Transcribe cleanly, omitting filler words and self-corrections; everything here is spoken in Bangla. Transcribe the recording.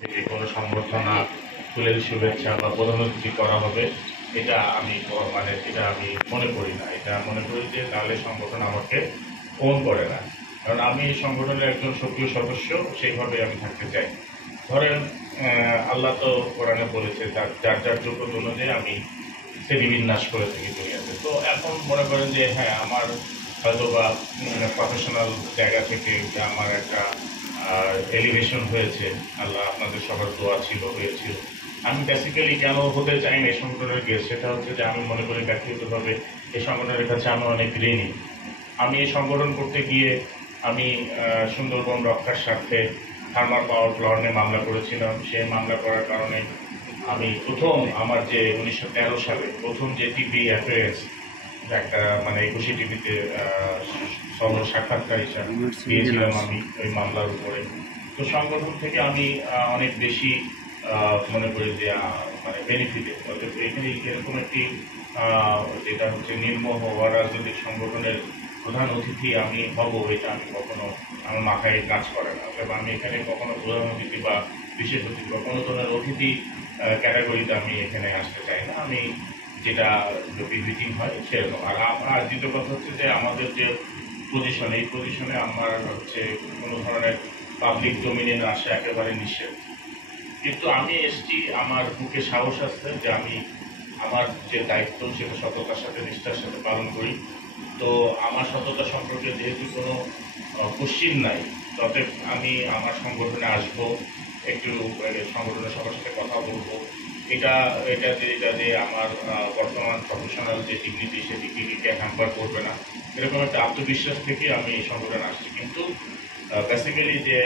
থেকে কোনো সংবর্ধনা, ফুলের শুভেচ্ছা বা প্রধানমন্ত্রী করা হবে, এটা আমি মানে এটা আমি মনে করি না। এটা মনে করি যে তাহলে সংগঠন আমাকে ফোন করে না, কারণ আমি এই সংগঠনের একজন সক্রিয় সদস্য, সেইভাবে আমি থাকতে চাই। ধরেন আল্লাহ তো কোরআনে বলেছে যার যার যোগ্যতা অনুযায়ী আমি শ্রেণী বিন্যাস করে থাকি দুনিয়াতে। তো এখন মনে করেন যে হ্যাঁ, আমার হয়তো বা প্রফেশনাল জায়গা থেকে যে আমার একটা এলিভেশন হয়েছে, আল্লাহ আপনাদের সবার দোয়া ছিল, হয়েছিল। আমি বেসিক্যালি কেন হতে চাই না এই সংগঠনের গেস্ট, সেটা হচ্ছে যে আমি মনে করি ব্যক্তিগতভাবে এই সংগঠনের কাছে আমি অনেক ঋণী। আমি এই সংগঠন করতে গিয়ে আমি সুন্দরবন রক্ষার স্বার্থে থার্মাল পাওয়ার প্লান্ট নিয়ে মামলা করেছিলাম। সেই মামলা করার কারণে আমি প্রথম আমার যে 1913 সালে প্রথম যে টিভি অ্যাপিয়ারেন্স, একটা মানে 21 টিভিতে সফল সাক্ষাৎকার হিসাবে দিয়েছিলাম আমি ওই মামলার উপরে। তো সংগঠন থেকে আমি অনেক বেশি মনে করি যে মানে বেনিফিটেড। অর্থাৎ এখানে এরকম একটি যেটা হচ্ছে নির্মোহ রাজনৈতিক সংগঠনের প্রধান অতিথি আমি হব, এটা আমি কখনো আমার মাথায় কাজ করে না। অথবা আমি এখানে কখনো প্রধান অতিথি বা বিশেষ অতিথি বা কোনো ধরনের অতিথি ক্যাটাগরিতে আমি এখানে আসতে চাই না। আমি যেটা ভিজিটিং হয় সেরকম। আর দ্বিতীয় কথা হচ্ছে যে আমাদের যে পজিশন, এই পজিশনে আমার হচ্ছে কোনো ধরনের পাবলিক ডোমিনে আসা একেবারে নিষেধ। কিন্তু আমি এসছি, আমার বুকে সাহস আছে যে আমি আমার যে দায়িত্ব সেটা সততার সাথে নিষ্ঠার সাথে পালন করি। তো আমার সততা সম্পর্কে যেহেতু কোনো কোশ্চিন নাই, তবে আমি আমার সংগঠনে আসব, একটু সংগঠনের সবার সাথে কথা বলবো। এটা এটা যে আমার বর্তমান প্রফেশনাল যে ডিগনিটি, সেই ডিগনিটিকে হ্যাম্পার করবে না, এরকম একটা আত্মবিশ্বাস থেকে আমি এই সংগঠনে আসছি। কিন্তু বেসিক্যালি যে